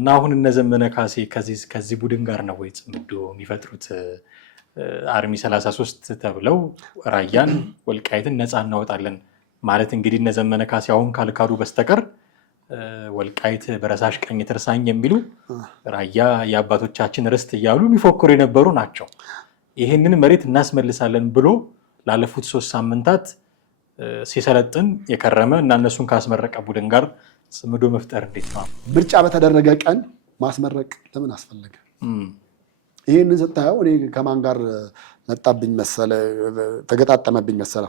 እና አሁን እነ ዘመነ ካሴ ከዚህ ቡድን ጋር ነው ወይ ጽምዶ የሚፈጥሩት? አርሚ 33 ተብለው ራያን ወልቃይትን ነፃ እናወጣለን ማለት እንግዲህ እነ ዘመነ ካሴ አሁን ካልካዱ በስተቀር ወልቃይት በረሳሽ ቀኝ ትርሳኝ የሚሉ ራያ የአባቶቻችን ርስት እያሉ የሚፎክሩ የነበሩ ናቸው። ይህንን መሬት እናስመልሳለን ብሎ ላለፉት 3 ሳምንታት ሲሰለጥን የከረመ እና እነሱን ካስመረቀ ቡድን ጋር ጽምዶ መፍጠር እንዴት ነው? ምርጫ በተደረገ ቀን ማስመረቅ ለምን አስፈለገ? ይህንን ስታየው እኔ ከማን ጋር መጣብኝ መሰለ ተገጣጠመብኝ መሰለ።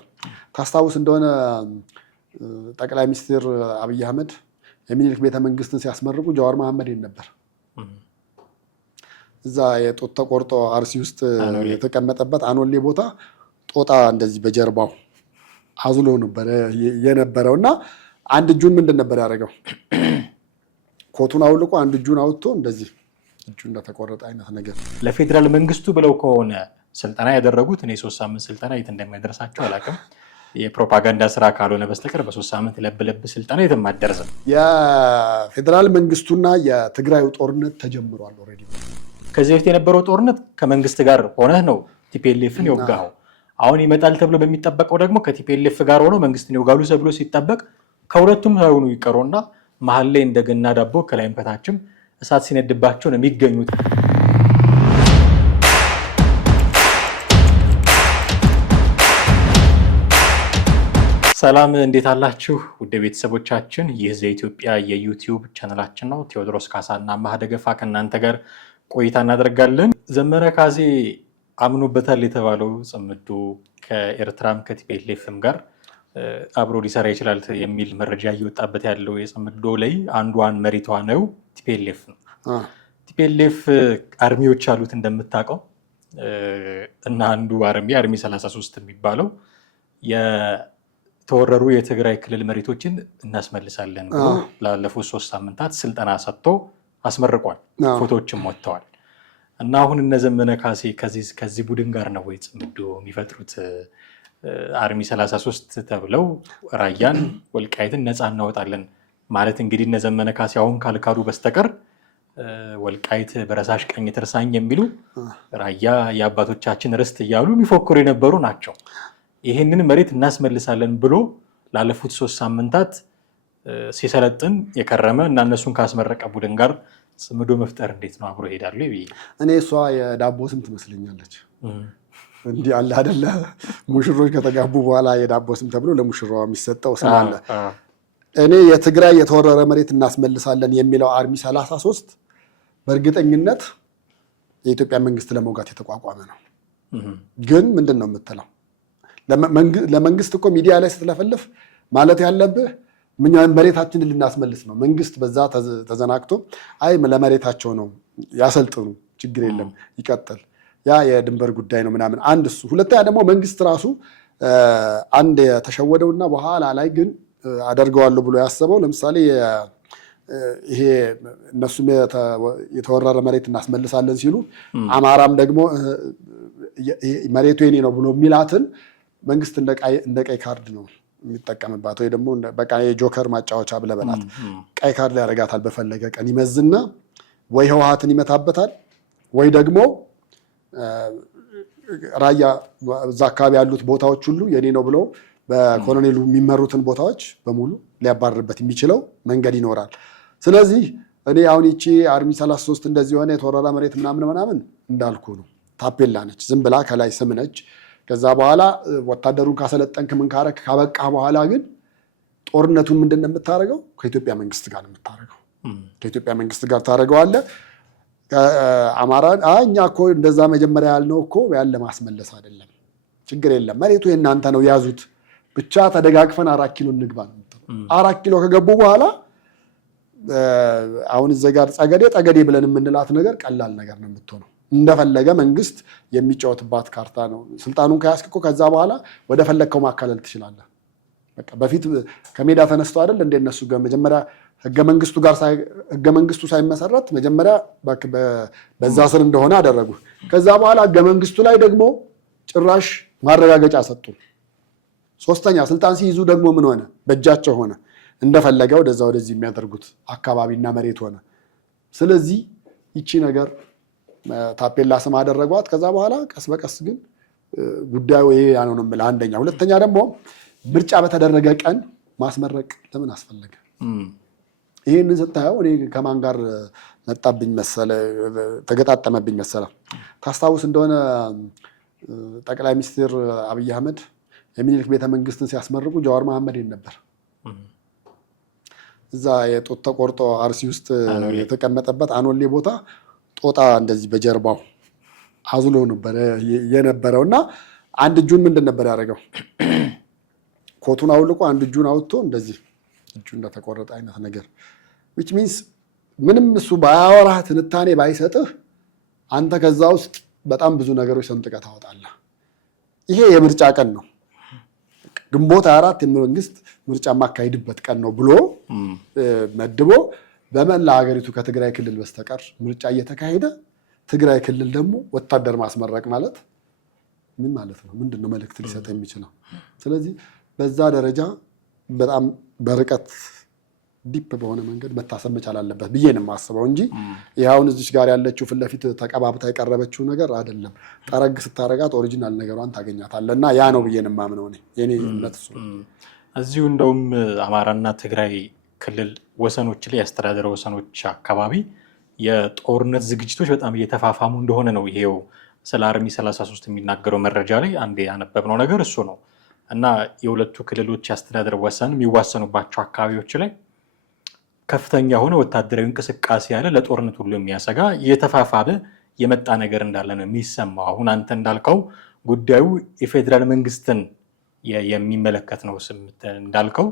ታስታውስ እንደሆነ ጠቅላይ ሚኒስትር አብይ አህመድ የሚኒልክ ቤተመንግስትን ሲያስመርቁ ጀዋር መሐመድ ነበር። እዛ የጦት ተቆርጦ አርሲ ውስጥ የተቀመጠበት አኖሌ ቦታ ጦጣ እንደዚህ በጀርባው አዝሎ ነበር የነበረውና አንድ እጁን ምንድን ነበር ያደረገው? ኮቱን አውልቆ አንድ እጁን አውጥቶ እንደዚህ እጁ እንደተቆረጠ አይነት ነገር። ለፌደራል መንግስቱ ብለው ከሆነ ስልጠና ያደረጉት እኔ 3 ሳምንት ስልጠና የት እንደሚያደርሳቸው አላውቅም። የፕሮፓጋንዳ ስራ ካልሆነ በስተቀር በ3 ሳምንት ለብለብ ስልጠና የትም አደረሰም። የፌደራል መንግስቱና የትግራዩ ጦርነት ተጀምሯል ኦልሬዲ። ከዚህ በፊት የነበረው ጦርነት ከመንግስት ጋር ሆነህ ነው ቲፒኤልኤፍን የወጋኸው። አሁን ይመጣል ተብሎ በሚጠበቀው ደግሞ ከቲፒኤልኤፍ ጋር ሆኖ መንግስትን ይወጋሉ ተብሎ ሲጠበቅ ከሁለቱም ሳይሆኑ ይቀሩና መሀል ላይ እንደገና ዳቦ ከላይም ከታችም እሳት ሲነድባቸው ነው የሚገኙት። ሰላም እንዴት አላችሁ ውድ ቤተሰቦቻችን? ይህ ዘኢትዮጵያ የዩቲዩብ ቻናላችን ነው። ቴዎድሮስ ካሳና ማህደገፋ ከእናንተ ጋር ቆይታ እናደርጋለን። ዘመነ ካሴ አምኖበታል የተባለው ጽምዶ ከኤርትራም ከቲፒኤልኤፍም ጋር አብሮ ሊሰራ ይችላል የሚል መረጃ እየወጣበት ያለው የጽምዶ ላይ አንዷን መሪቷ ነው ቲፒኤልኤፍ ነው። ቲፒኤልኤፍ አርሚዎች አሉት እንደምታውቀው እና አንዱ አርሚ 33 የሚባለው የተወረሩ የትግራይ ክልል መሬቶችን እናስመልሳለን ብሎ ላለፉት 3 ሳምንታት ስልጠና ሰጥቶ አስመርቋል። ፎቶዎችም ወጥተዋል። እና አሁን እነ ዘመነ ካሴ ከዚህ ቡድን ጋር ነው ወይ ጽምዶ የሚፈጥሩት? አርሚ 33 ተብለው ራያን ወልቃይትን ነፃ እናወጣለን ማለት እንግዲህ እነ ዘመነ ካሴ አሁን ካልካዱ በስተቀር ወልቃይት በረሳሽ ቀኝ ትርሳኝ የሚሉ ራያ የአባቶቻችን ርስት እያሉ የሚፎክሩ የነበሩ ናቸው። ይህንን መሬት እናስመልሳለን ብሎ ላለፉት 3 ሳምንታት ሲሰለጥን የከረመ እና እነሱን ካስመረቀ ቡድን ጋር ጽምዶ መፍጠር እንዴት ነው? አብሮ ይሄዳሉ ይብይ። እኔ እሷ የዳቦ ስም ትመስለኛለች። እንዲህ አለ አይደለ? ሙሽሮች ከተጋቡ በኋላ የዳቦ ስም ተብሎ ለሙሽራዋ የሚሰጠው ስም አለ። እኔ የትግራይ የተወረረ መሬት እናስመልሳለን የሚለው አርሚ 33 በእርግጠኝነት የኢትዮጵያ መንግስት ለመውጋት የተቋቋመ ነው። ግን ምንድን ነው የምትለው? ለመንግስት እኮ ሚዲያ ላይ ስትለፈልፍ ማለት ያለብህ መሬታችንን ልናስመልስ ነው። መንግስት በዛ ተዘናግቶ አይ ለመሬታቸው ነው ያሰልጥኑ፣ ችግር የለም ይቀጥል፣ ያ የድንበር ጉዳይ ነው ምናምን። አንድ እሱ። ሁለተኛ ደግሞ መንግስት ራሱ አንድ የተሸወደውና በኋላ ላይ ግን አደርገዋለሁ ብሎ ያሰበው ለምሳሌ ይሄ እነሱም የተወረረ መሬት እናስመልሳለን ሲሉ አማራም ደግሞ መሬቱ የኔ ነው ብሎ የሚላትን መንግስት እንደ ቀይ ካርድ ነው የሚጠቀምባት፣ ወይ ደግሞ በቃ የጆከር ማጫወቻ ብለበላት ቀይ ካርድ ያደርጋታል። በፈለገ ቀን ይመዝና ወይ ህወሓትን ይመታበታል ወይ ደግሞ ራያ እዛ አካባቢ ያሉት ቦታዎች ሁሉ የኔ ነው ብለው በኮሎኔሉ የሚመሩትን ቦታዎች በሙሉ ሊያባርርበት የሚችለው መንገድ ይኖራል። ስለዚህ እኔ አሁን ይቺ አርሚ 33 እንደዚህ የሆነ የተወረረ መሬት ምናምን እንዳልኩ ነው፣ ታፔላ ነች፣ ዝም ብላ ከላይ ስም ነች። ከዛ በኋላ ወታደሩን ካሰለጠንክ ምን ካረክ ካበቃ በኋላ ግን ጦርነቱን ምንድን ነው የምታደርገው? ከኢትዮጵያ መንግስት ጋር ነው የምታደርገው። ከኢትዮጵያ መንግስት ጋር ታደርገዋለህ። አማራ እኛ እኮ እንደዛ መጀመሪያ ያልነው እኮ ያለ ማስመለስ አይደለም፣ ችግር የለም መሬቱ የእናንተ ነው ያዙት፣ ብቻ ተደጋግፈን 4 ኪሎ እንግባ ነው። 4 ኪሎ ከገቡ በኋላ አሁን እዚህ ጋር ጠገዴ ብለን የምንላት ነገር ቀላል ነገር ነው የምትሆነው። እንደፈለገ መንግስት የሚጫወትባት ካርታ ነው። ስልጣኑን ከያዝክ እኮ ከዛ በኋላ ወደ ፈለግከው ማካለል ትችላለህ። በቃ በፊት ከሜዳ ተነስቶ አይደል እንደ እነሱ መጀመሪያ ህገ መንግስቱ ሳይመሰረት መጀመሪያ በዛ ስር እንደሆነ አደረጉ። ከዛ በኋላ ህገ መንግስቱ ላይ ደግሞ ጭራሽ ማረጋገጫ ሰጡ። ሶስተኛ ስልጣን ሲይዙ ደግሞ ምን ሆነ? በእጃቸው ሆነ። እንደፈለገ ወደዛ ወደዚህ የሚያደርጉት አካባቢና መሬት ሆነ። ስለዚህ ይቺ ነገር ታፔላ ስም አደረጓት። ከዛ በኋላ ቀስ በቀስ ግን ጉዳዩ ይሄ ያለው ነው የምልህ አንደኛ። ሁለተኛ ደግሞ ምርጫ በተደረገ ቀን ማስመረቅ ለምን አስፈለገ? ይህንን ስታየው እኔ ከማን ጋር መጣብኝ መሰለ ተገጣጠመብኝ መሰለ። ታስታውስ እንደሆነ ጠቅላይ ሚኒስትር አብይ አህመድ የሚኒልክ ቤተመንግስትን ሲያስመርቁ ጀዋር መሐመድ ነበር እዛ የጦት ተቆርጦ አርሲ ውስጥ የተቀመጠበት አኖሌ ቦታ ጦጣ እንደዚህ በጀርባው አዝሎ ነበር የነበረው እና አንድ እጁን ምንድን ነበር ያደረገው? ኮቱን አውልቆ አንድ እጁን አውጥቶ እንደዚህ እጁ እንደተቆረጠ አይነት ነገር which means ምንም እሱ ባያወራህ ትንታኔ ባይሰጥህ አንተ ከዛ ውስጥ በጣም ብዙ ነገሮች ሰንጥቀህ ታወጣለህ። ይሄ የምርጫ ቀን ነው። ግንቦት 24 የመንግስት ምርጫ ማካሄድበት ቀን ነው ብሎ መድቦ በመላ ሀገሪቱ ከትግራይ ክልል በስተቀር ምርጫ እየተካሄደ ትግራይ ክልል ደግሞ ወታደር ማስመረቅ ማለት ምን ማለት ነው? ምንድነው መልእክት ሊሰጥ የሚችለው? ስለዚህ በዛ ደረጃ በጣም በርቀት ዲፕ በሆነ መንገድ መታሰብ መቻል አለበት ብዬ ነው የማስበው እንጂ ይሄውን እዚች ጋር ያለችው ፊት ለፊት ተቀባብታ የቀረበችው ነገር አይደለም። ጠረግ ስታረጋት ኦሪጂናል ነገሯን ታገኛታለህ እና ያ ነው ብዬ ነው የማምነው እኔ የኔ እምነት እሱ። እዚሁ እንደውም አማራና ትግራይ ክልል ወሰኖች ላይ የአስተዳደር ወሰኖች አካባቢ የጦርነት ዝግጅቶች በጣም እየተፋፋሙ እንደሆነ ነው ይሄው ስለ አርሚ 33 የሚናገረው መረጃ ላይ አንዴ ያነበብነው ነገር እሱ ነው። እና የሁለቱ ክልሎች የአስተዳደር ወሰን የሚዋሰኑባቸው አካባቢዎች ላይ ከፍተኛ የሆነ ወታደራዊ እንቅስቃሴ ያለ ለጦርነት ሁሉ የሚያሰጋ እየተፋፋመ የመጣ ነገር እንዳለ ነው የሚሰማው። አሁን አንተ እንዳልከው ጉዳዩ የፌዴራል መንግስትን የሚመለከት ነው እንዳልከው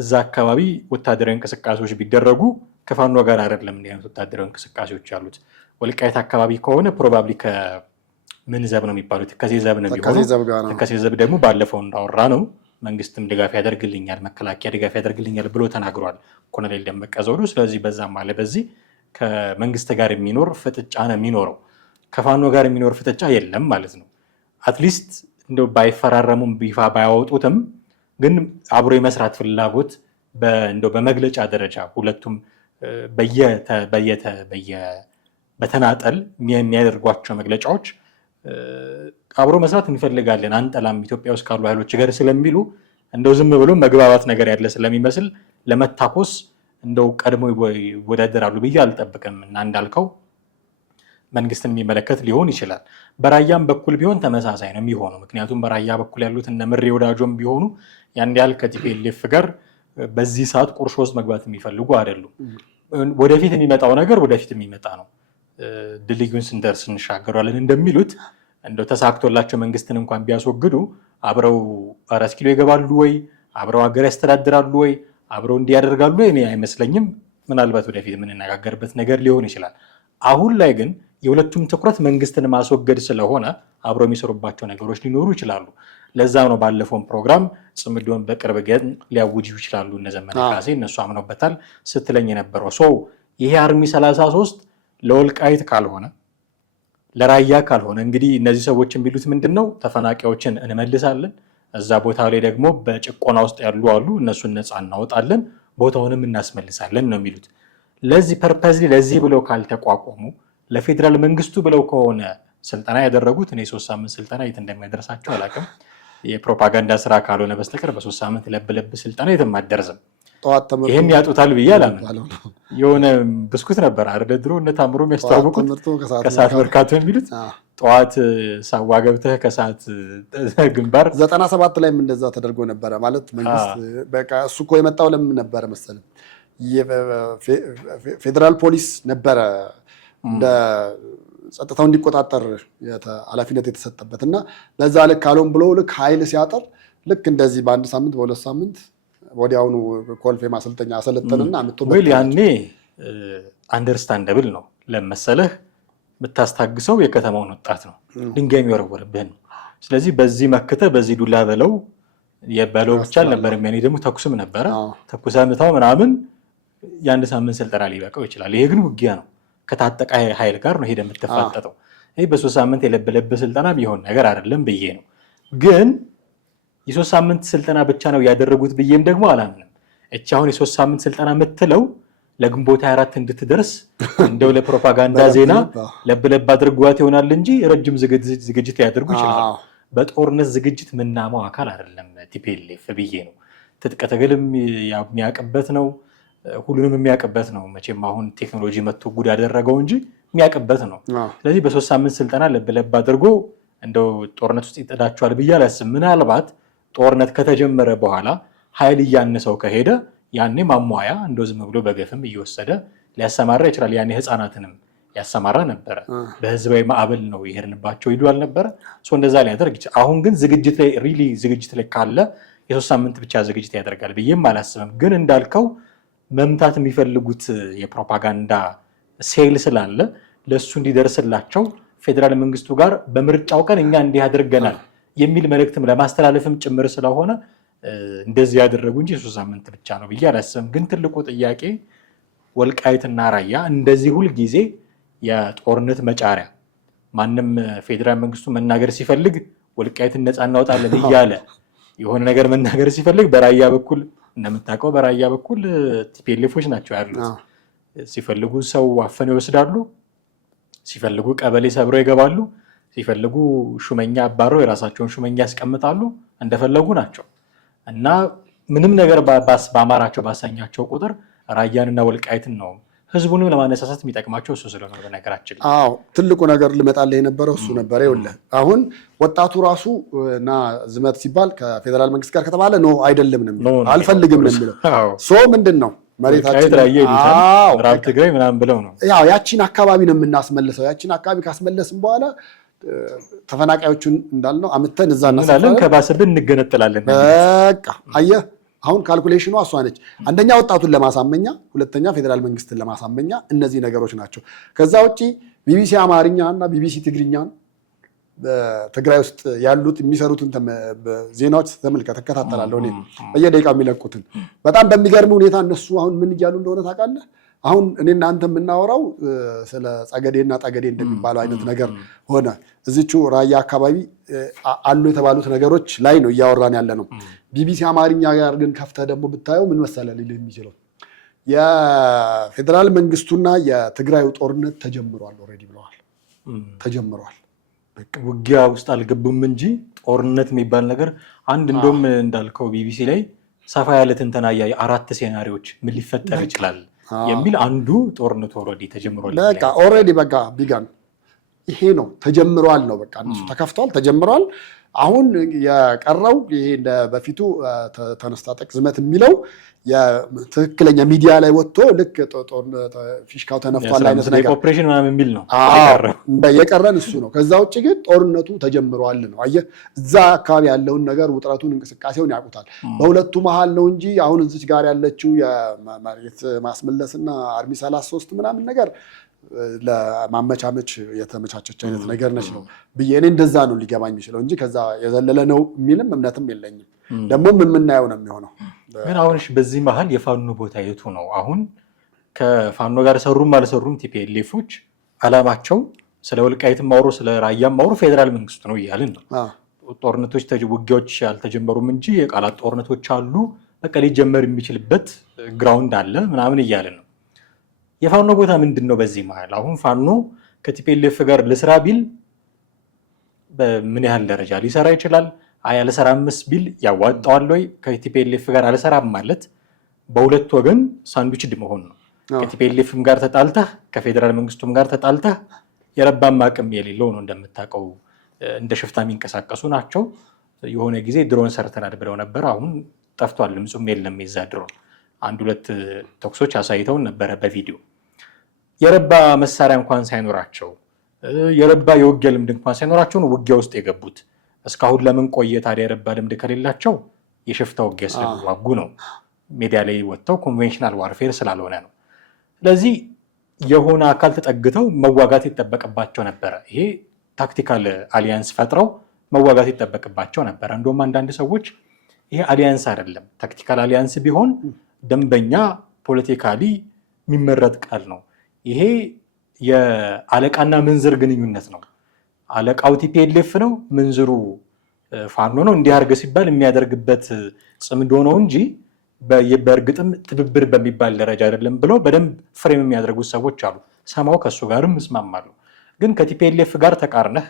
እዛ አካባቢ ወታደራዊ እንቅስቃሴዎች ቢደረጉ ከፋኖ ጋር አይደለም እንዲህ አይነት ወታደራዊ እንቅስቃሴዎች ያሉት። ወልቃይት አካባቢ ከሆነ ፕሮባብሊ ከምን ዘብ ነው የሚባሉት ከሴዘብ ነው የሚሆነው። ከሴዘብ ደግሞ ባለፈው እንዳወራ ነው መንግስትም ድጋፍ ያደርግልኛል መከላከያ ድጋፍ ያደርግልኛል ብሎ ተናግሯል ኮሎኔል ደመቀ ዘውዱ። ስለዚህ በዛም አለ በዚህ ከመንግስት ጋር የሚኖር ፍጥጫ ነው የሚኖረው። ከፋኖ ጋር የሚኖር ፍጥጫ የለም ማለት ነው። አትሊስት እንደው ባይፈራረሙም ቢፋ ባያወጡትም ግን አብሮ የመስራት ፍላጎት እንደው በመግለጫ ደረጃ ሁለቱም በተናጠል የሚያደርጓቸው መግለጫዎች አብሮ መስራት እንፈልጋለን አንጠላም ኢትዮጵያ ውስጥ ካሉ ኃይሎች ጋር ስለሚሉ እንደው ዝም ብሎ መግባባት ነገር ያለ ስለሚመስል ለመታኮስ እንደው ቀድሞ ይወዳደራሉ ብዬ አልጠብቅም። እና እንዳልከው መንግስትን የሚመለከት ሊሆን ይችላል። በራያም በኩል ቢሆን ተመሳሳይ ነው የሚሆነው። ምክንያቱም በራያ በኩል ያሉት እነ ምሬ ወዳጆም ቢሆኑ ያን ያህል ከቲፒኤልኤፍ ጋር በዚህ ሰዓት ቁርሾ ውስጥ መግባት የሚፈልጉ አይደሉም። ወደፊት የሚመጣው ነገር ወደፊት የሚመጣ ነው። ድልድዩን ስንደርስ እንሻገራለን እንደሚሉት እንደው ተሳክቶላቸው መንግስትን እንኳን ቢያስወግዱ አብረው 4 ኪሎ ይገባሉ ወይ አብረው ሀገር ያስተዳድራሉ ወይ አብረው እንዲያደርጋሉ እኔ አይመስለኝም። ምናልባት ወደፊት የምንነጋገርበት ነገር ሊሆን ይችላል። አሁን ላይ ግን የሁለቱም ትኩረት መንግስትን ማስወገድ ስለሆነ አብረው የሚሰሩባቸው ነገሮች ሊኖሩ ይችላሉ። ለዛ ነው ባለፈውን ፕሮግራም ጽምዶን በቅርብ ገን ሊያውጁ ይችላሉ እነ ዘመነ ካሴ እነሱ አምነውበታል ስትለኝ የነበረው ሰው ይሄ አርሚ 33 ለወልቃይት ካልሆነ ለራያ ካልሆነ እንግዲህ እነዚህ ሰዎች የሚሉት ምንድነው? ተፈናቃዮችን እንመልሳለን፣ እዛ ቦታ ላይ ደግሞ በጭቆና ውስጥ ያሉ አሉ እነሱን ነፃ እናወጣለን፣ ቦታውንም እናስመልሳለን ነው የሚሉት። ለዚህ ፐርፐዝ ለዚህ ብለው ካልተቋቋሙ ለፌዴራል መንግስቱ ብለው ከሆነ ስልጠና ያደረጉት እኔ 3 ሳምንት ስልጠና የት እንደሚያደርሳቸው አላውቅም። የፕሮፓጋንዳ ስራ ካልሆነ በስተቀር በ3 ሳምንት ለብለብ ስልጠና የትም አትደርስም። ይህን ያጡታል ብዬ አላምንም። የሆነ ብስኩት ነበር አይደል ድሮ እነ ታምሮ የሚያስተዋውቁት ከሰዓት መርካቶ የሚሉት ጠዋት ሳዋ ገብተህ ከሰዓት ግንባር 97 ላይም እንደዛ ተደርጎ ነበረ። ማለት መንግስት በቃ እሱ እኮ የመጣው ለምን ነበረ መሰለኝ ፌዴራል ፖሊስ ነበረ እንደ ጸጥታው እንዲቆጣጠር ኃላፊነት የተሰጠበት እና በዛ ልክ ካልሆን ብሎ ልክ ኃይል ሲያጠር ልክ እንደዚህ በ1 ሳምንት በ2 ሳምንት ወዲያውኑ ኮልፌ ማሰልጠኛ አሰለጠንና ወይ ያኔ አንደርስታንደብል ነው ለመሰለህ የምታስታግሰው የከተማውን ወጣት ነው ድንጋይ የሚወረወርብህን። ስለዚህ በዚህ መክተ በዚህ ዱላ በለው የበለው ብቻ አልነበረም። ያኔ ደግሞ ተኩስም ነበረ ተኩሳ ምታው ምናምን የ1 ሳምንት ስልጠና ሊበቃው ይችላል። ይሄ ግን ውጊያ ነው ከታጠቀ ኃይል ጋር ነው ሄደ የምትፋጠጠው። ይሄ በ3 ሳምንት የለበለበ ስልጠና ቢሆን ነገር አይደለም ብዬ ነው። ግን የ3 ሳምንት ስልጠና ብቻ ነው ያደረጉት ብዬም ደግሞ አላምንም። እቺ አሁን የ3 ሳምንት ስልጠና የምትለው ለግንቦት 24 እንድትደርስ እንደው ለፕሮፓጋንዳ ዜና ለብ አድርጓት ይሆናል እንጂ ረጅም ዝግጅት ያደርጉ ይችላል። በጦርነት ዝግጅት ምናማው አካል አይደለም ቲፒኤልኤፍ ብዬ ነው። ትጥቅ ትግልም የሚያውቅበት ነው፣ ሁሉንም የሚያውቅበት ነው። መቼም አሁን ቴክኖሎጂ መጥቶ ጉድ ያደረገው እንጂ የሚያውቅበት ነው። ስለዚህ በ3 ሳምንት ስልጠና ለብ አድርጎ እንደው ጦርነት ውስጥ ይጠዳቸዋል ብዬ አላስብም። ምናልባት ጦርነት ከተጀመረ በኋላ ኃይል እያነሰው ከሄደ ያኔ ማሟያ እንደው ዝም ብሎ በገፍም እየወሰደ ሊያሰማራ ይችላል። ያኔ ህፃናትንም ያሰማራ ነበረ። በህዝባዊ ማዕበል ነው ይሄድንባቸው ሂዱ አልነበረ። እንደዛ ሊያደርግ ይችላል። አሁን ግን ዝግጅት ላይ ካለ የ3 ሳምንት ብቻ ዝግጅት ያደርጋል ብዬም አላስብም። ግን እንዳልከው መምታት የሚፈልጉት የፕሮፓጋንዳ ሴል ስላለ ለእሱ እንዲደርስላቸው ፌዴራል መንግስቱ ጋር በምርጫው ቀን እኛ እንዲህ አድርገናል የሚል መልእክትም ለማስተላለፍም ጭምር ስለሆነ እንደዚህ ያደረጉ እንጂ የ3 ሳምንት ብቻ ነው ብዬ አላስብም። ግን ትልቁ ጥያቄ ወልቃይትና ራያ እንደዚህ ሁል ጊዜ የጦርነት መጫሪያ ማንም ፌዴራል መንግስቱ መናገር ሲፈልግ ወልቃይትን ነፃ እናወጣለን እያለ የሆነ ነገር መናገር ሲፈልግ በራያ በኩል እንደምታውቀው በራያ በኩል ቲፒኤልኤፎች ናቸው ያሉት። ሲፈልጉ ሰው አፈነው ይወስዳሉ፣ ሲፈልጉ ቀበሌ ሰብረው ይገባሉ፣ ሲፈልጉ ሹመኛ አባረው የራሳቸውን ሹመኛ ያስቀምጣሉ። እንደፈለጉ ናቸው እና ምንም ነገር በአማራቸው ባሳኛቸው ቁጥር ራያንና ወልቃይትን ነው ህዝቡንም ለማነሳሳት የሚጠቅማቸው እሱ ስለሆነ በነገራችን። አዎ ትልቁ ነገር ልመጣልህ የነበረው እሱ ነበር። ይኸውልህ አሁን ወጣቱ ራሱ እና ዝመት ሲባል ከፌዴራል መንግስት ጋር ከተባለ ኖ አይደለም ነው የሚለው፣ አልፈልግም ነው የሚለው። ምንድን ነው መሬታችን ምዕራብ ትግራይ ምናምን ብለው ነው ያው ያቺን አካባቢ ነው የምናስመልሰው። ያቺን አካባቢ ካስመለስን በኋላ ተፈናቃዮቹን እንዳልነው አምተን እዛ እናስመልሳለን፣ ከባሰብን እንገነጥላለን። በቃ አየህ አሁን ካልኩሌሽኑ እሷ ነች። አንደኛ ወጣቱን ለማሳመኛ፣ ሁለተኛ ፌዴራል መንግስትን ለማሳመኛ እነዚህ ነገሮች ናቸው። ከዛ ውጪ ቢቢሲ አማርኛ እና ቢቢሲ ትግርኛ በትግራይ ውስጥ ያሉት የሚሰሩትን ዜናዎች ተከታተላለሁ እኔ በየደቂቃው የሚለቁትን። በጣም በሚገርም ሁኔታ እነሱ አሁን ምን እያሉ እንደሆነ ታውቃለህ? አሁን እኔና አንተ የምናወራው ስለ ጸገዴና ጠገዴ እንደሚባለው አይነት ነገር ሆነ። እዚቹ ራያ አካባቢ አሉ የተባሉት ነገሮች ላይ ነው እያወራን ያለ ነው። ቢቢሲ አማርኛ ጋር ግን ከፍተህ ደግሞ ብታየው ምን መሰለህ ሊልህ የሚችለው የፌዴራል መንግስቱና የትግራዩ ጦርነት ተጀምሯል፣ ኦልሬዲ ብለዋል። ተጀምሯል። ውጊያ ውስጥ አልገቡም እንጂ ጦርነት የሚባል ነገር እንደውም እንዳልከው ቢቢሲ ላይ ሰፋ ያለ ትንተና 4 ሴናሪዎች ምን ሊፈጠር ይችላል የሚል አንዱ ጦርነቱ ኦልሬዲ ተጀምሯል። በቃ ኦልሬዲ በቃ ቢጋን ይሄ ነው ተጀምሯል ነው በቃ እነሱ ተከፍቷል፣ ተጀምሯል። አሁን የቀረው ይሄ እንደ በፊቱ ተነስታጠቅ ዝመት የሚለው የትክክለኛ ሚዲያ ላይ ወጥቶ ልክ ፊሽካው ተነፍቷል አይነት ነገር ኦፕሬሽን ምናምን የሚል ነው የቀረን እሱ ነው። ከዛ ውጭ ግን ጦርነቱ ተጀምሯል ነው። አየህ እዛ አካባቢ ያለውን ነገር ውጥረቱን፣ እንቅስቃሴውን ያውቁታል። በሁለቱ መሀል ነው እንጂ አሁን እዚች ጋር ያለችው የመሬት ማስመለስና አርሚ 33 ምናምን ነገር ለማመቻመች የተመቻቸች አይነት ነገር ነች ነው ብዬ እኔ እንደዛ ነው ሊገባኝ የሚችለው እንጂ ከዛ የዘለለ ነው የሚልም እምነትም የለኝም። ደግሞም የምናየው ነው የሚሆነው። ግን አሁን በዚህ መሀል የፋኖ ቦታ የቱ ነው? አሁን ከፋኖ ጋር ሰሩም አልሰሩም ቲፒኤልኤፎች አላማቸው ስለ ወልቃይትም ማውሩ ስለ ራያም ማውሩ ፌዴራል መንግስቱ ነው እያልን ነው። ጦርነቶች ውጊያዎች አልተጀመሩም እንጂ የቃላት ጦርነቶች አሉ፣ በቃ ሊጀመር የሚችልበት ግራውንድ አለ ምናምን እያልን ነው። የፋኖ ቦታ ምንድን ነው በዚህ መሀል? አሁን ፋኖ ከቲፒኤልኤፍ ጋር ልስራ ቢል በምን ያህል ደረጃ ሊሰራ ይችላል? አልሰራምስ ቢል ያዋጣዋል ወይ? ከቲፒኤልኤፍ ጋር አልሰራም ማለት በሁለት ወገን ሳንዱችድ መሆን ነው። ከቲፒኤልኤፍም ጋር ተጣልተህ ከፌዴራል መንግስቱም ጋር ተጣልተህ የረባም አቅም የሌለው ነው። እንደምታውቀው እንደ ሽፍታ የሚንቀሳቀሱ ናቸው። የሆነ ጊዜ ድሮን ሰርተናል ብለው ነበር። አሁን ጠፍቷል፣ ድምፁም የለም የዛ ድሮን። 1-2 ተኩሶች አሳይተውን ነበረ በቪዲዮ። የረባ መሳሪያ እንኳን ሳይኖራቸው የረባ የውጊያ ልምድ እንኳን ሳይኖራቸው ነው ውጊያ ውስጥ የገቡት። እስካሁን ለምን ቆየ ታዲያ? የረባ ልምድ ከሌላቸው የሽፍታ ውጊያ ስለሚዋጉ ነው። ሜዲያ ላይ ወጥተው ኮንቬንሽናል ዋርፌር ስላልሆነ ነው። ስለዚህ የሆነ አካል ተጠግተው መዋጋት ይጠበቅባቸው ነበረ። ይሄ ታክቲካል አሊያንስ ፈጥረው መዋጋት ይጠበቅባቸው ነበረ። እንደውም አንዳንድ ሰዎች ይሄ አሊያንስ አይደለም ታክቲካል አሊያንስ ቢሆን ደንበኛ ፖለቲካሊ የሚመረጥ ቃል ነው። ይሄ የአለቃና ምንዝር ግንኙነት ነው። አለቃው ቲፒኤልኤፍ ነው፣ ምንዝሩ ፋኖ ነው። እንዲህ አድርገህ ሲባል የሚያደርግበት ጽምዶ ነው እንጂ በእርግጥም ትብብር በሚባል ደረጃ አይደለም ብለው በደንብ ፍሬም የሚያደርጉት ሰዎች አሉ። ሰማው ከሱ ጋርም እስማማለሁ። ግን ከቲፒኤልኤፍ ጋር ተቃርነህ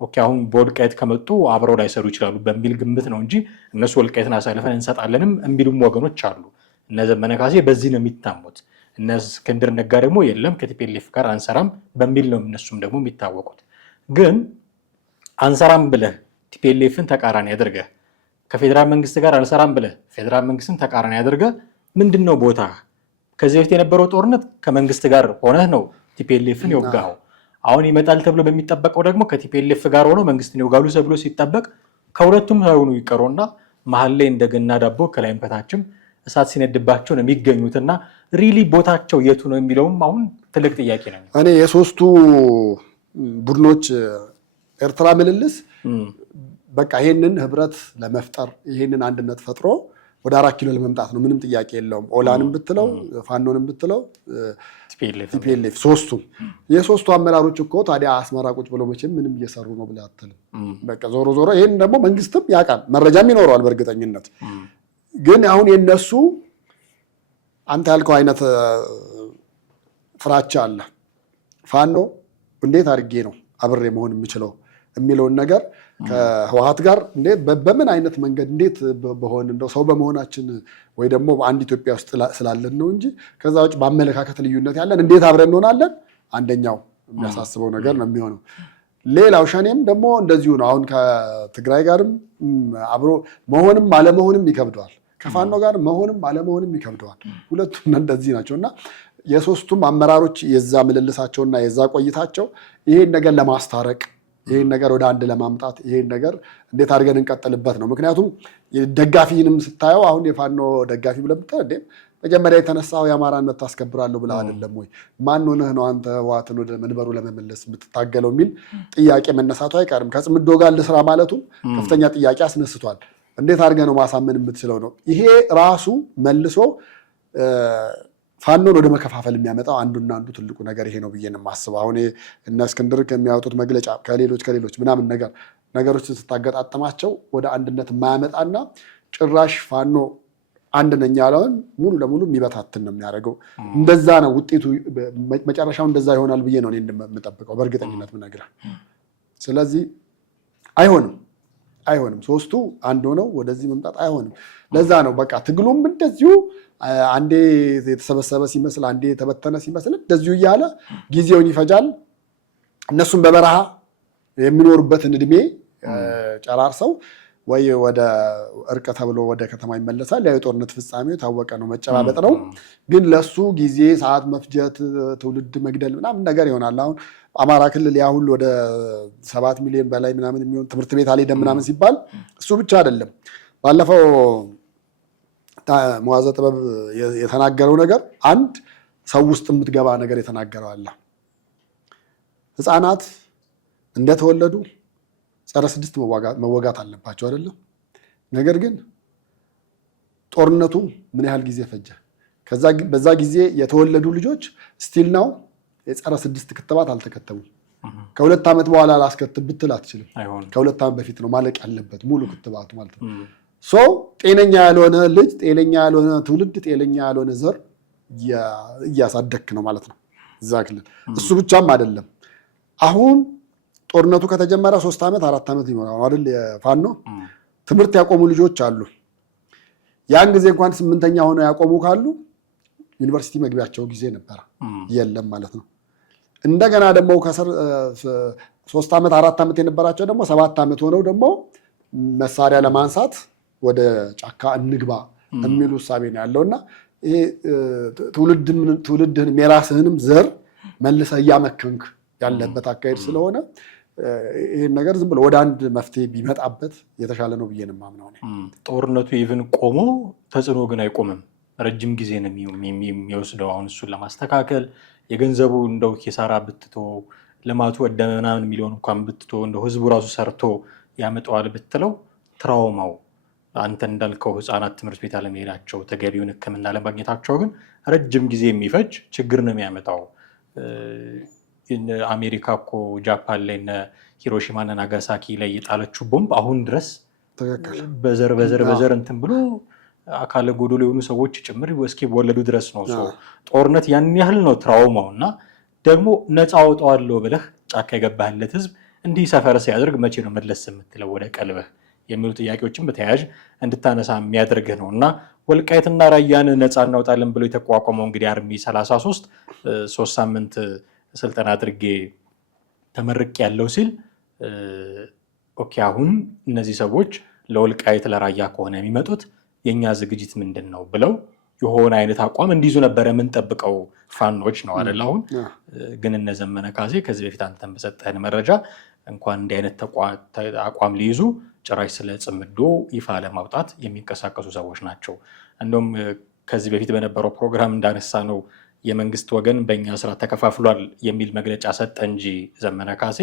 ኦኬ አሁን በወልቃይት ከመጡ አብረው ላይሰሩ ይችላሉ በሚል ግምት ነው እንጂ እነሱ ወልቃይትን አሳልፈን እንሰጣለንም የሚሉም ወገኖች አሉ። እነ ዘመነ ካሴ በዚህ ነው የሚታሙት። እነ እስክንድር ነጋ ደግሞ የለም ከቲፒኤልኤፍ ጋር አንሰራም በሚል ነው እነሱም ደግሞ የሚታወቁት። ግን አንሰራም ብለህ ቲፒኤልኤፍን ተቃራኒ ያደርገህ ከፌዴራል መንግስት ጋር አልሰራም ብለህ ፌዴራል መንግስትን ተቃራኒ ያደርገህ ምንድን ነው ቦታ? ከዚህ በፊት የነበረው ጦርነት ከመንግስት ጋር ሆነህ ነው ቲፒኤልኤፍን የወጋኸው። አሁን ይመጣል ተብሎ በሚጠበቀው ደግሞ ከቲፒኤልኤፍ ጋር ሆኖ መንግስትን ይወጋሉ ተብሎ ሲጠበቅ ከሁለቱም ሳይሆኑ ይቀሩና መሀል ላይ እንደገና ዳቦ ከላይም ከታችም እሳት ሲነድባቸው ነው የሚገኙትና ሪሊ ቦታቸው የቱ ነው የሚለውም አሁን ትልቅ ጥያቄ ነው። እኔ የሶስቱ ቡድኖች ኤርትራ ምልልስ በቃ ይሄንን ህብረት ለመፍጠር ይሄንን አንድነት ፈጥሮ ወደ 4 ኪሎ ለመምጣት ነው። ምንም ጥያቄ የለውም። ኦላንም ብትለው ፋኖንም ብትለው ቲፒኤልኤፍ ሶስቱም የሶስቱ አመራሮች እኮ ታዲያ አስመራ ቁጭ ብለው መቼም ምንም እየሰሩ ነው ብለህ አትልም። በቃ ዞሮ ዞሮ ይሄን ደግሞ መንግስትም ያውቃል፣ መረጃም ይኖረዋል በእርግጠኝነት። ግን አሁን የነሱ አንተ ያልከው አይነት ፍራቻ አለ። ፋኖ እንዴት አድርጌ ነው አብሬ መሆን የምችለው የሚለውን ነገር ከህወሓት ጋር በምን አይነት መንገድ እንዴት በሆን እንደው ሰው በመሆናችን ወይ ደግሞ አንድ ኢትዮጵያ ውስጥ ስላለን ነው እንጂ ከዛ ውጭ በአመለካከት ልዩነት ያለን እንዴት አብረን እንሆናለን? አንደኛው የሚያሳስበው ነገር ነው የሚሆነው። ሌላው ሸኔም ደግሞ እንደዚሁ ነው። አሁን ከትግራይ ጋርም አብሮ መሆንም አለመሆንም ይከብደዋል። ከፋኖ ጋር መሆንም አለመሆንም ይከብደዋል። ሁለቱም እንደዚህ ናቸው እና የሶስቱም አመራሮች የዛ ምልልሳቸውና የዛ ቆይታቸው ይሄን ነገር ለማስታረቅ ይሄን ነገር ወደ አንድ ለማምጣት ይሄን ነገር እንዴት አድርገን እንቀጥልበት ነው። ምክንያቱም ደጋፊንም ስታየው አሁን የፋኖ ደጋፊ ብለህ ብትል መጀመሪያ የተነሳው የአማራነት ታስከብራለሁ ብለህ አይደለም ወይ? ማን ሆነህ ነው አንተ ህወሓትን ወደ መንበሩ ለመመለስ የምትታገለው የሚል ጥያቄ መነሳቱ አይቀርም። ከጽምዶ ጋር ልስራ ማለቱ ከፍተኛ ጥያቄ አስነስቷል። እንዴት አድርገህ ነው ማሳመን የምትችለው ነው። ይሄ ራሱ መልሶ ፋኖን ወደ መከፋፈል የሚያመጣው አንዱና አንዱ ትልቁ ነገር ይሄ ነው ብዬ ነው የማስበው። አሁን እነ እስክንድር ከሚያወጡት መግለጫ ከሌሎች ምናምን ነገሮችን ስታገጣጥማቸው ወደ አንድነት የማያመጣና ጭራሽ ፋኖ አንድ ነኝ ያለውን ሙሉ ለሙሉ የሚበታትን ነው የሚያደርገው። እንደዛ ነው ውጤቱ፣ መጨረሻው እንደዛ ይሆናል ብዬ ነው እኔ የምጠብቀው በእርግጠኝነት የምነግርህ። ስለዚህ አይሆንም። ሶስቱ አንድ ሆነው ወደዚህ መምጣት አይሆንም። ለዛ ነው በቃ ትግሉም እንደዚሁ አንዴ የተሰበሰበ ሲመስል አንዴ የተበተነ ሲመስል እንደዚሁ እያለ ጊዜውን ይፈጃል። እነሱም በበረሃ የሚኖሩበትን እድሜ ጨራርሰው ወይ ወደ እርቅ ተብሎ ወደ ከተማ ይመለሳል። ያው የጦርነት ፍጻሜው የታወቀ ነው፣ መጨባበጥ ነው። ግን ለሱ ጊዜ ሰዓት መፍጀት፣ ትውልድ መግደል ምናምን ነገር ይሆናል። አሁን አማራ ክልል ያ ሁሉ ወደ 7 ሚሊዮን በላይ ምናምን የሚሆን ትምህርት ቤት አልሄደም ምናምን ሲባል እሱ ብቻ አይደለም። ባለፈው መዋዘ ጥበብ የተናገረው ነገር አንድ ሰው ውስጥ የምትገባ ነገር የተናገረው አለ። ህፃናት እንደተወለዱ ጸረ 6 መወጋት አለባቸው አይደለም። ነገር ግን ጦርነቱ ምን ያህል ጊዜ ፈጀ? በዛ ጊዜ የተወለዱ ልጆች ስቲል ነው የጸረ 6 ክትባት አልተከተቡም። ከ2 ዓመት በኋላ ላስከትብ ብትል አትችልም። ከ2 ዓመት በፊት ነው ማለቅ ያለበት ሙሉ ክትባቱ ማለት ነው። ጤነኛ ያልሆነ ልጅ፣ ጤነኛ ያልሆነ ትውልድ፣ ጤነኛ ያልሆነ ዘር እያሳደግክ ነው ማለት ነው እዛ ክልል። እሱ ብቻም አይደለም። አሁን ጦርነቱ ከተጀመረ 3 ዓመት 4 ዓመት ይሞላል አይደል? ፋኖ ትምህርት ያቆሙ ልጆች አሉ። ያን ጊዜ እንኳን 8ኛ ሆነው ያቆሙ ካሉ ዩኒቨርሲቲ መግቢያቸው ጊዜ ነበረ፣ የለም ማለት ነው። እንደገና ደግሞ 3 ዓመት 4 ዓመት የነበራቸው ደግሞ 7 ዓመት ሆነው ደግሞ መሳሪያ ለማንሳት ወደ ጫካ እንግባ የሚሉ እሳቤ ነው ያለውና ይሄ ትውልድህን የራስህንም ዘር መልሰህ እያመከንክ ያለበት አካሄድ ስለሆነ ይህን ነገር ዝም ብሎ ወደ አንድ መፍትሄ ቢመጣበት የተሻለ ነው ብዬ ነው የማምነው። ጦርነቱ ኢቭን ቆሞ ተጽዕኖ ግን አይቆምም። ረጅም ጊዜ ነው የሚወስደው። አሁን እሱን ለማስተካከል የገንዘቡ እንደው ኪሳራ ብትቶ ልማቱ ወደ ምናምን የሚለውን እንኳን ብትቶ እንደው ህዝቡ ራሱ ሰርቶ ያመጣዋል ብትለው ትራውማው አንተ እንዳልከው ህፃናት ትምህርት ቤት አለመሄዳቸው፣ ተገቢውን ሕክምና ለማግኘታቸው ግን ረጅም ጊዜ የሚፈጅ ችግር ነው የሚያመጣው። አሜሪካ እኮ ጃፓን ላይ ሂሮሺማና ናጋሳኪ ላይ የጣለችው ቦምብ አሁን ድረስ በዘር እንትን ብሎ አካለ ጎዶሎ የሆኑ ሰዎች ጭምር እስኪ ወለዱ ድረስ ነው። ጦርነት ያን ያህል ነው ትራውማው እና ደግሞ ነፃ አወጣዋለሁ ብለህ ጫካ የገባህለት ህዝብ እንዲህ ሰፈር ሲያደርግ መቼ ነው መለስ የምትለው ወደ ቀልበህ የሚሉ ጥያቄዎችን በተያያዥ እንድታነሳ የሚያደርግህ ነው እና ወልቃይትና ራያን ነፃ እናውጣለን ብሎ የተቋቋመው እንግዲህ አርሚ 33 3 ሳምንት ስልጠና አድርጌ ተመርቅ ያለው ሲል ኦኬ አሁን እነዚህ ሰዎች ለወልቃይት ለራያ ከሆነ የሚመጡት የኛ ዝግጅት ምንድን ነው ብለው የሆነ አይነት አቋም እንዲይዙ ነበረ የምንጠብቀው ፋኖች ነው አይደል? አሁን ግን እነ ዘመነ ካሴ ከዚህ በፊት አንተን በሰጠህን መረጃ እንኳን እንዲህ አይነት አቋም ሊይዙ ጭራሽ ስለ ጽምዶ ይፋ ለማውጣት የሚንቀሳቀሱ ሰዎች ናቸው። እንደውም ከዚህ በፊት በነበረው ፕሮግራም እንዳነሳ ነው የመንግስት ወገን በእኛ ስራ ተከፋፍሏል የሚል መግለጫ ሰጠ እንጂ ዘመነ ካሴ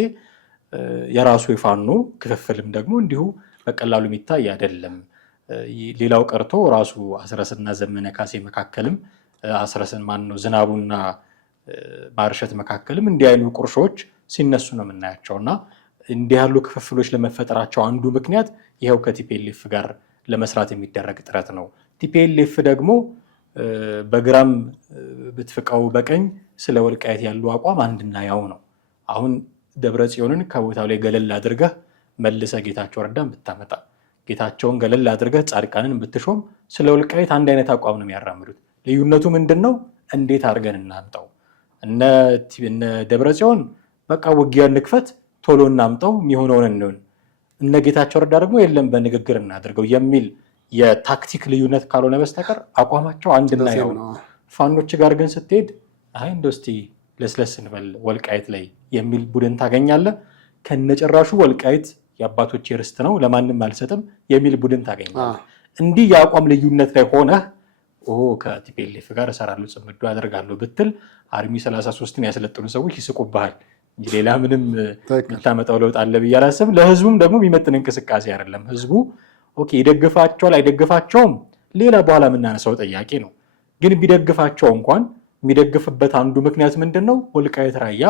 የራሱ የፋኖ ክፍፍልም ደግሞ እንዲሁ በቀላሉ የሚታይ አይደለም። ሌላው ቀርቶ ራሱ አስረስና ዘመነ ካሴ መካከልም አስረስን ማን ነው ዝናቡና ማርሸት መካከልም እንዲህ አይኑ ቁርሾች ሲነሱ ነው የምናያቸው እና እንዲህ ያሉ ክፍፍሎች ለመፈጠራቸው አንዱ ምክንያት ይኸው ከቲፒኤልኤፍ ጋር ለመስራት የሚደረግ ጥረት ነው። ቲፒኤልኤፍ ደግሞ በግራም ብትፍቀው በቀኝ ስለ ወልቃይት ያሉ አቋም አንድና ያው ነው። አሁን ደብረ ጽዮንን ከቦታው ላይ ገለል አድርገህ መልሰ ጌታቸው ረዳን ብታመጣ ጌታቸውን ገለል አድርገህ ጻድቃንን ብትሾም ስለ ወልቃይት አንድ አይነት አቋም ነው የሚያራምዱት። ልዩነቱ ምንድን ነው? እንዴት አድርገን እናምጣው? እነ ደብረ ጽዮን በቃ ውጊያ እንክፈት ቶሎ እናምጣው የሚሆነውን እንሆን፣ እነ ጌታቸው ረዳ ደግሞ የለም በንግግር እናድርገው የሚል የታክቲክ ልዩነት ካልሆነ በስተቀር አቋማቸው አንድና ያው ነው። ፋኖች ጋር ግን ስትሄድ አይ እንደው እስቲ ለስለስ እንበል ወልቃይት ላይ የሚል ቡድን ታገኛለህ። ከነጨራሹ ወልቃይት የአባቶች ርስት ነው ለማንም አልሰጥም የሚል ቡድን ታገኛለህ። እንዲህ የአቋም ልዩነት ላይ ሆነህ ከቲፒኤልኤፍ ጋር እሰራለሁ ጽምዶ ያደርጋለሁ ብትል አርሚ 33ን ያሰለጠኑ ሰዎች ይስቁብሃል። ሌላ ምንም የምታመጣው ለውጥ አለ ብዬ አላስብም። ለህዝቡም ደግሞ የሚመጥን እንቅስቃሴ አይደለም። ህዝቡ ኦኬ ይደግፋቸዋል አይደግፋቸውም ሌላ በኋላ የምናነሳው ጥያቄ ነው። ግን ቢደግፋቸው እንኳን የሚደግፍበት አንዱ ምክንያት ምንድን ነው? ወልቃይት ራያ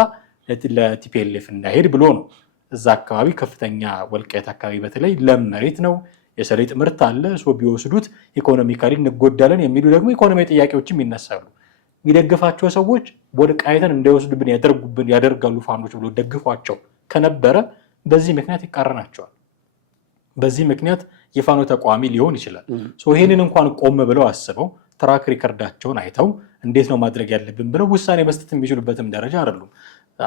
ለቲፒኤልኤፍ እንዳይሄድ ብሎ ነው። እዛ አካባቢ ከፍተኛ ወልቃይት አካባቢ በተለይ ለም መሬት ነው፣ የሰሊጥ ምርት አለ። ቢወስዱት ኢኮኖሚካሊ እንጎዳለን የሚሉ ደግሞ ኢኮኖሚ ጥያቄዎችም ይነሳሉ። የሚደግፋቸው ሰዎች ወልቃይትን እንዳይወስዱብን ያደርጋሉ ፋኖች ብሎ ደግፏቸው ከነበረ በዚህ ምክንያት ይቃረናቸዋል። በዚህ ምክንያት የፋኖ ተቋሚ ሊሆን ይችላል። ይህንን እንኳን ቆም ብለው አስበው ትራክ ሪከርዳቸውን አይተው እንዴት ነው ማድረግ ያለብን ብለው ውሳኔ መስጠት የሚችሉበትም ደረጃ አይደሉም።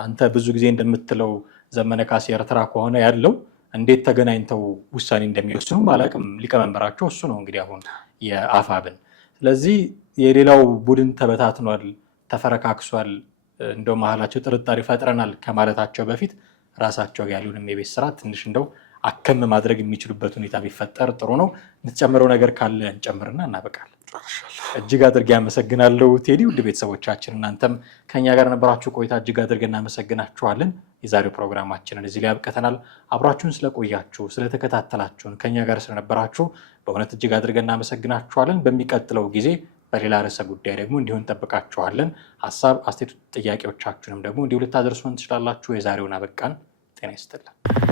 አንተ ብዙ ጊዜ እንደምትለው ዘመነ ካሴ ኤርትራ ከሆነ ያለው እንዴት ተገናኝተው ውሳኔ እንደሚወስኑ አላውቅም። ሊቀመንበራቸው እሱ ነው እንግዲህ አሁን የአፋብን። ስለዚህ የሌላው ቡድን ተበታትኗል፣ ተፈረካክሷል፣ እንደው መሀላቸው ጥርጣሬ ፈጥረናል ከማለታቸው በፊት ራሳቸው ያሉንም የቤት ስራ ትንሽ እንደው አከም ማድረግ የሚችሉበት ሁኔታ ቢፈጠር ጥሩ ነው። የምትጨምረው ነገር ካለ እንጨምርና እናበቃለን። እጅግ አድርጌ አመሰግናለሁ ቴዲ። ውድ ቤተሰቦቻችን እናንተም ከኛ ጋር ነበራችሁ ቆይታ እጅግ አድርገን እናመሰግናችኋለን። የዛሬው ፕሮግራማችንን እዚህ ላይ አብቅተናል። አብራችሁን ስለቆያችሁ ስለተከታተላችሁን ከኛ ጋር ስለነበራችሁ በእውነት እጅግ አድርገን እናመሰግናችኋለን። በሚቀጥለው ጊዜ በሌላ ርዕሰ ጉዳይ ደግሞ እንዲሁ እንጠብቃችኋለን። ሀሳብ አስተያየት፣ ጥያቄዎቻችሁንም ደግሞ እንዲሁ ልታደርሱን ትችላላችሁ። የዛሬውን አበቃን። ጤና ይስጥልን።